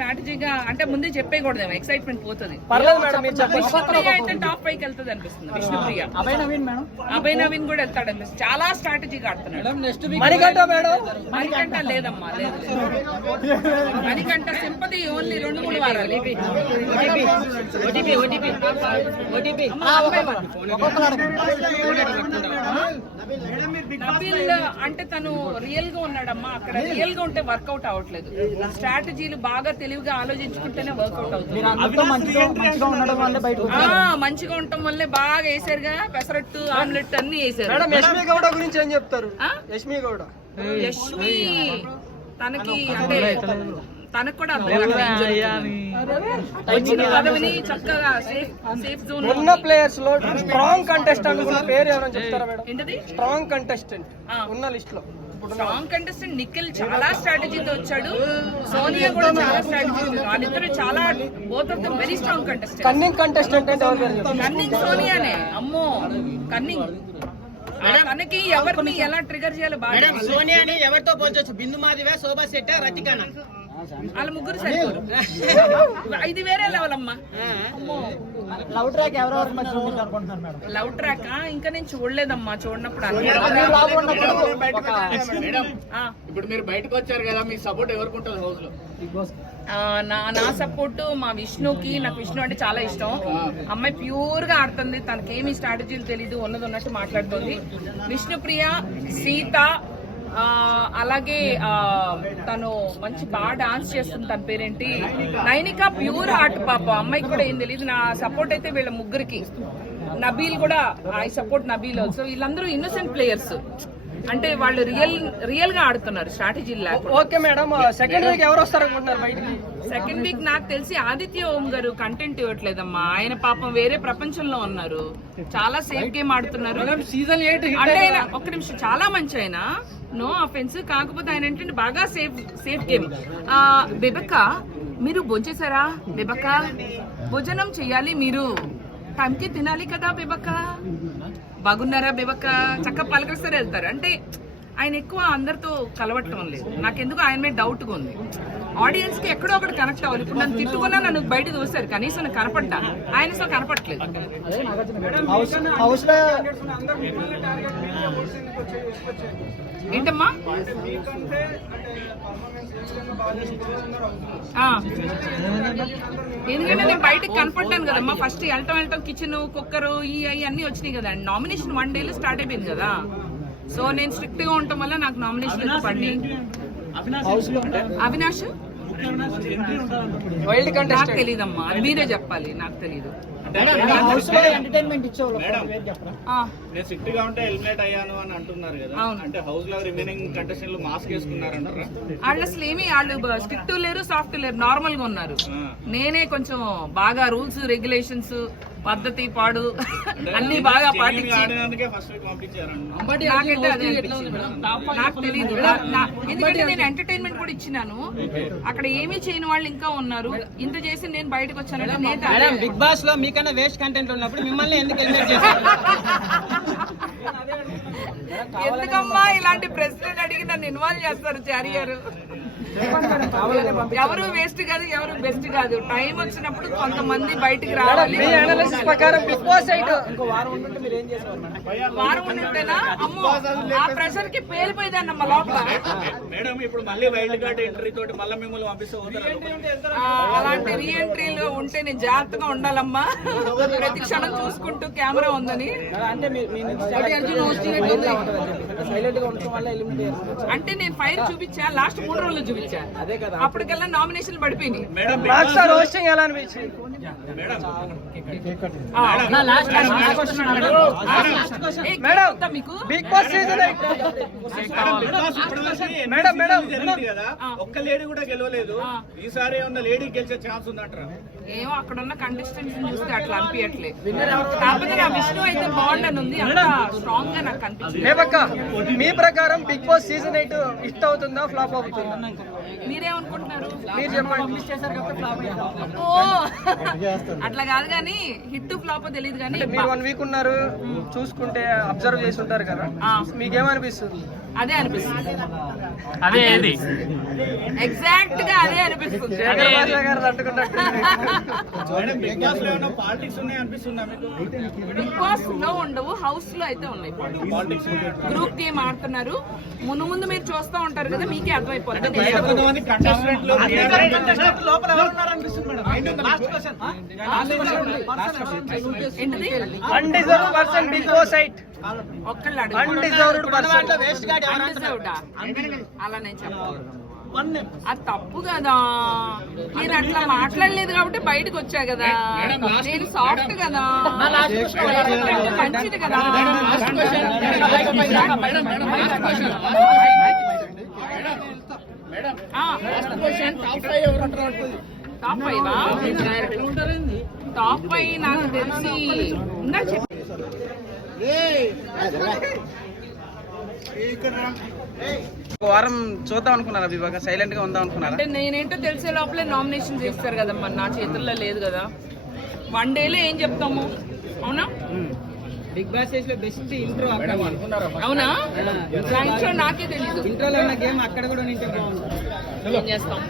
స్ట్రాటజీగా అంటే ముందే చెప్పేయకూడదేమో, ఎక్సైట్మెంట్ పోతుంది. విష్ణుప్రియ అయితే టాప్ 5కి వెళ్తుంది అనిపిస్తుంది. విష్ణుప్రియ, అభయ్ నవీన్ కూడా వెళ్తాడు అనిపిస్తుంది. చాలా స్ట్రాటజీగా ఆడుతున్నాడు. మణికంఠ లేదమ్మా, లేదు. మణికంఠ సింపతి ఓన్లీ 2-3 వారాలు. నబీల్ అంటే తను రియల్ గా ఉన్నాడమ్మా. అక్కడ రియల్ గా ఉంటే వర్కౌట్ అవ్వట్లేదు. స్ట్రాటజీలు బాగా తెలివిగా ఆలోచించుకుంటేనే వర్కౌట్ అవుతుంది. మంచిగా ఉండటం వల్లే బాగా వేసారుగా, పెసరట్టు ఆమ్లెట్ అన్ని వేసారు. యష్మి గౌడ గురించి ఏం చెప్తారు? యష్మి తనకి అంటే తనకు కూడా వచ్చిన పదవిని చక్కగా సేఫ్ జోన్ ఉన్న ప్లేయర్స్ లో స్ట్రాంగ్ కంటెస్టెంట్ పేరు ఎవరైనా చెప్తారా మేడం? ఏంటది స్ట్రాంగ్ కంటెస్టెంట్ ఉన్న లిస్ట్ లో? స్ట్రాంగ్ కంటెస్టెంట్ నిఖిల్ చాలా స్ట్రాటజీతో వచ్చాడు. సోనియా కూడా చాలా స్ట్రాటజీ. వాళ్ళిద్దరు చాలా both of them very strong contestant. Cunning contestant అంటే కన్నింగ్ సోనియానే. అమ్మో కన్నింగ్. తనకి ఎవరిని ఎలా ట్రిగర్ చేయాలో బాగా. సోనియాని ఎవరితో పోల్చొచ్చు? బిందు మాధవ, శోభా శెట్టి, రతికానా? వాళ్ళ ముగ్గురు సరిపోరు. ఇది వేరే లెవెల్ అమ్మా. లవ్ ట్రాక్ ఎవరెవరికి మధ్య ఉంటుంది అనుకుంటున్నారు మేడం? లవ్ ట్రాక్ ఇంకా నేను చూడలేదమ్మా. చూడనప్పుడు ఇప్పుడు మీరు బయటకు వచ్చారు కదా, మీ సపోర్ట్ ఎవరికి ఉంటుంది హౌస్ లో? నా సపోర్ట్ మా విష్ణుకి. నాకు విష్ణు అంటే చాలా ఇష్టం. అమ్మాయి ప్యూర్ గా ఆడుతుంది. తనకేమి స్ట్రాటజీలు తెలీదు, ఉన్నది ఉన్నట్టు మాట్లాడుతుంది. విష్ణుప్రియ, సీత, అలాగే తను మంచి బాగా డాన్స్ చేస్తుంది. తన పేరేంటి, నైనిక. ప్యూర్ హార్ట్ పాప. అమ్మాయికి కూడా ఏం తెలియదు. నా సపోర్ట్ అయితే వీళ్ళ ముగ్గురికి. నబీల్ కూడా, ఐ సపోర్ట్ నబీల్ ఆల్సో. వీళ్ళందరూ ఇన్నోసెంట్ ప్లేయర్స్. అంటే వాళ్ళు రియల్ గా ఆడుతున్నారు, స్ట్రాటజీ లేకుండా. ఓకే మేడం, సెకండ్ వీక్ ఎవరు వస్తారు అనుకుంటున్నారు బయటికి? సెకండ్ వీక్ నాకు తెలిసి ఆదిత్య ఓం గారు కంటెంట్ ఇవ్వట్లేదమ్మా. ఆయన పాపం వేరే ప్రపంచంలో ఉన్నారు. చాలా సేఫ్ గేమ్ ఆడుతున్నారు. సీజన్ 8 అంటే ఆయన ఒక్క నిమిషం, చాలా మంచి ఆయన, నో అఫెన్స్. కాకపోతే ఆయన ఏంటంటే బాగా సేఫ్ గేమ్. బెబక్క, మీరు భోంచేశారా? బెబక్క, భోజనం చెయ్యాలి, మీరు టైంకి తినాలి కదా బెబక్క. బాగున్నారా బెబక్క? చక్కగా పలకరిస్తారు, వెళ్తారు. అంటే ఆయన ఎక్కువ అందరితో కలవటం లేదు. నాకెందుకు ఆయన మీద డౌట్ గా ఉంది. ఆడియన్స్ కి ఎక్కడో ఒకటి కనెక్ట్ అవ్వాలి. ఇప్పుడు నన్ను తిట్టుకున్నా నన్ను బయట చూస్తారు, కనీసం నాకు కనపడ్డా. ఆయన సో కనపట్లేదు. ఏంటమ్మా? ఎందుకంటే నేను బయటకు కనపడ్డాను కదమ్మా. ఫస్ట్ వెళ్ళటం కిచెన్, కుక్కర్, అన్ని వచ్చినాయి కదా. నామినేషన్ 1 డేలో స్టార్ట్ అయిపోయింది కదా. సో నేను స్ట్రిక్ట్ గా ఉండటం వల్ల నాకు నామినేషన్ పడి. అవినాష్ నాకు తెలీదమ్మా, మీరే చెప్పాలి, నాకు తెలీదు. ఎంటర్టైన్మెంట్ ఇచ్చేవాళ్ళు నేను స్ట్రిక్ట్ గా ఉంటే ఎలిమినేట్ అయ్యాను అని అంటున్నారు కదా. అంటే హౌస్ లో రిమైనింగ్ కంటెస్టెంట్లు మాస్క్ వేసుకున్నారంటారా? వాళ్ళు అసలు ఏమి, వాళ్ళు స్ట్రిక్ట్ లేరు, సాఫ్ట్ లేరు, నార్మల్ గా ఉన్నారు. నేనే కొంచెం బాగా రూల్స్, రెగ్యులేషన్స్, పద్ధతి, పాడు అన్ని బాగా పాటించి. నాకైతే అదే నాకు తెలియదు. ఎందుకంటే నేను ఎంటర్టైన్మెంట్ కూడా ఇచ్చినాను. అక్కడ ఏమీ చేయని వాళ్ళు ఇంకా ఉన్నారు. ఇంత చేసి నేను బయటకు వచ్చానంటే నేను బిగ్ బాస్ లో మీకన్నా వేస్ట్ కంటెంట్ ఉన్నప్పుడు మిమ్మల్ని ఎందుకు ఎలిమినేట్ చేస్తారు? ఎందుకమ్మా ఇలాంటి ప్రశ్నలు అడిగి నన్ను ఇన్వాల్వ్ చేస్తారు చారి గారు? ఎవరు వేస్ట్ కాదు, ఎవరు బెస్ట్ కాదు. టైం వచ్చినప్పుడు కొంతమంది బయటికి రావాలి. వారం ఉంటేనా అమ్మో, ఆ ప్రెషర్ కి పేలిపోయిందన్నమ్మ లోపల. అలాంటి రీఎంట్రీలు ఉంటే నేను జాగ్రత్తగా ఉండాలమ్మా. ప్రతి క్షణం చూసుకుంటూ కెమెరా ఉందని. అంటే నేను ఫైర్ చూపించా, లాస్ట్ 3 రోజులు చూపించా. అప్పటికల్లా నామినేషన్ పడిపోయింది. మీకు బిగ్ బాస్ సీజన్ ఒక్క లేడీ కూడా గెలవలేదు. ఈసారి ఏమన్నా లేడీ గెలిచే ఛాన్స్ ఉందంటారా? ఏమో అక్కడ ఉన్న కంటెస్టెంట్స్ చూస్తే అట్లా అనిపించట్లేదు. కాకపోతే నా విష్ణు అయితే బాగుండని ఉంది, అంత స్ట్రాంగ్ గా నాకు అనిపించింది. మీ ప్రకారం బిగ్ బాస్ సీజన్ 8 హిట్ అవుతుందా, ఫ్లాప్ అవుతుందా? మీరేమనుకుంటున్నారు? మీరు చెప్పండి. అట్లా కాదు కానీ హిట్ ఫ్లాప్ తెలియదు కానీ. మీరు 1 వీక్ ఉన్నారు, చూసుకుంటే అబ్జర్వ్ చేసి ఉంటారు కదా, మీకేమనిపిస్తుంది? అదే అనిపిస్తుంది. అదే ఏది ఎగ్జాక్ట్ గా అదే అనిపిస్తుంది. మేడం బిగ్ బాస్ లో ఏమైనా పాలిటిక్స్ ఉన్నాయి అనిపిస్తుందా మీకు? బిగ్ బాస్ లో ఉండవు, హౌస్ లో అయితే ఉన్నాయి. పాలిటిక్స్ గ్రూప్ గేమ్ ఆడుతున్నారు. ముందు ముందు మీరు చూస్తూ ఉంటారు కదా, మీకే అర్థమైపోతుంది. కొంతమంది కంటెస్టెంట్లు లోపల ఎవరు ఉన్నారు అనిపిస్తుంది మేడం. Last question. ఏంటిది? Undeserved person Bigg Boss side ఒక్కళ్ళు అన్డిజర్వ్డ్ పర్సన్ వేస్ట్ గాడి ఎవరు అంటున్నారు? అలా నేను చెప్పాను. One name. అది తప్పు కదా. నేను అట్లా మాట్లాడలేదు కాబట్టి బయటకు వచ్చా కదా. నేను సాఫ్ట్ కదా, మంచిది కదా. టాప్ 5 నాకు తెలిసి ఇందాక వారం చూద్దాం అనుకున్నారా విభాగ సైలెంట్ గా ఉందాం అనుకున్నారా? అంటే నేనేంటో తెలిసే లోపలే నామినేషన్ చేస్తారు కదమ్మా, నా చేతుల్లో లేదు కదా. 1 డేలో ఏం చెప్తాము, అవునా? బిగ్ బాస్ లో బెస్ట్ ఇంట్రో అక్కడ అవునా? ఇంట్లో నాకే తెలీదు. ఇంట్రోలో ఉన్న గేమ్ అక్కడ కూడా నింటే బాగుంది. ఏం చేస్తాం?